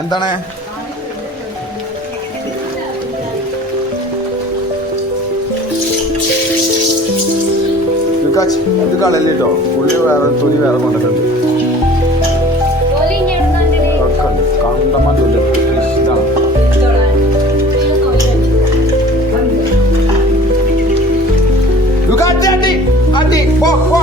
എന്താണ് ഇത് കളല്ലേ കേട്ടോ. പുള്ളി വേറെ തൊലി വേറെ കൊണ്ടിട്ടുണ്ട്. കണ്ടമാൻ തൊലി ഇതാണ്. അടി അടി പോ പോ.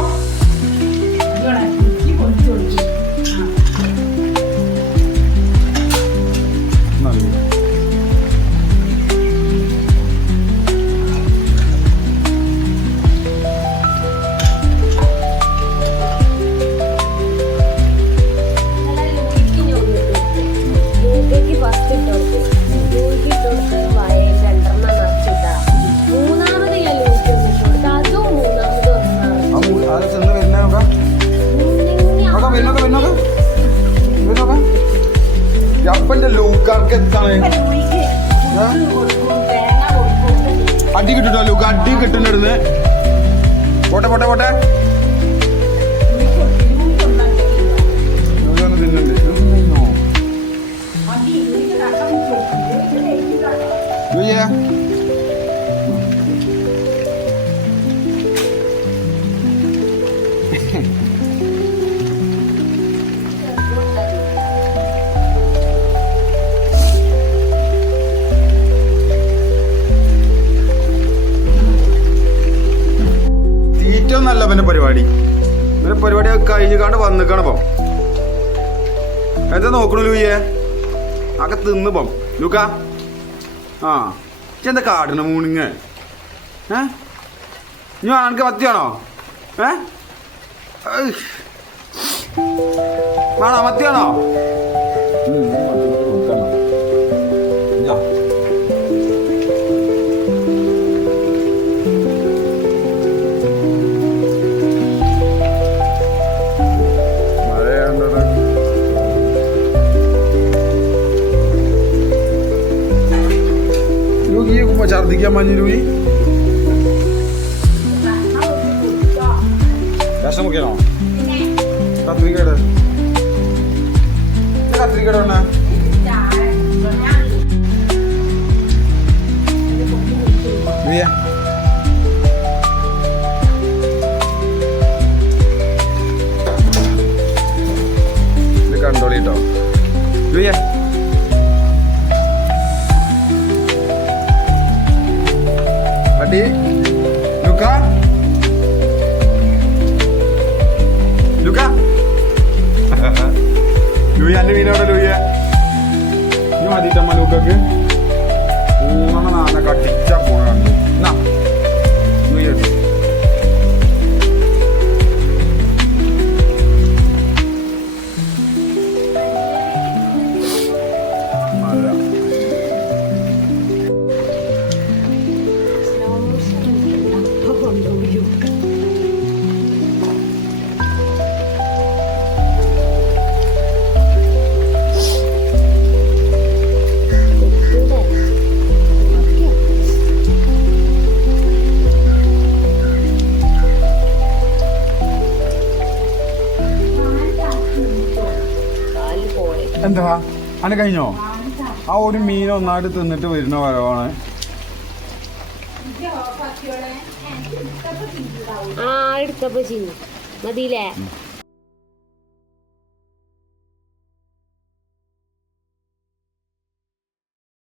അപ്പന്റെ ലൂക്കാർക്ക് എത്താണ് അടി കിട്ടുട്ടോ. ലൂക്ക് അടി കിട്ടുന്നിടുന്ന്. പോട്ടെ പോട്ടെ പോട്ടെ. തിന്നുണ്ട്. ഏറ്റവും നല്ല പിന്നെ പരിപാടി പരിപാടിയൊക്കെ കഴിഞ്ഞിക്കാണ്ട് വന്നിക്കണപ്പോ എന്താ നോക്കണു ലൂയെ ആകെ തിന്നുപ്പം ലൂക്ക. ആ എന്താ കാടണ മൂണിങ് ഇനി എനിക്ക് മത്തിയാണോ? ആണോ മത്തിയാണോ? ഛർദിക്കാൻ മഞ്ഞ ലൂയി വിഷമൊക്കെയാണോ? കത്രികയുടെ കത്രികയുടെ വേണ ഇത് കണ്ടോളിട്ടോ ലൂയ. അടി ലുക്ക ലുക്ക ലൂയ എന്റെ മീനോടെ ലൂയ ഇനി മതിട്ടമ്മ ലൂക്കക്ക് ഊണ നാന്ന കട്ടിച്ച പോണ കണ്ടു. എന്നാ ലൂയ എന്താ അന്നെ കഴിഞ്ഞോ? ആ ഒരു മീൻ ഒന്നായിട്ട് തിന്നിട്ട് വരുന്ന വരവാണ്. എടുത്തപ്പോ മതിയില്ലേ?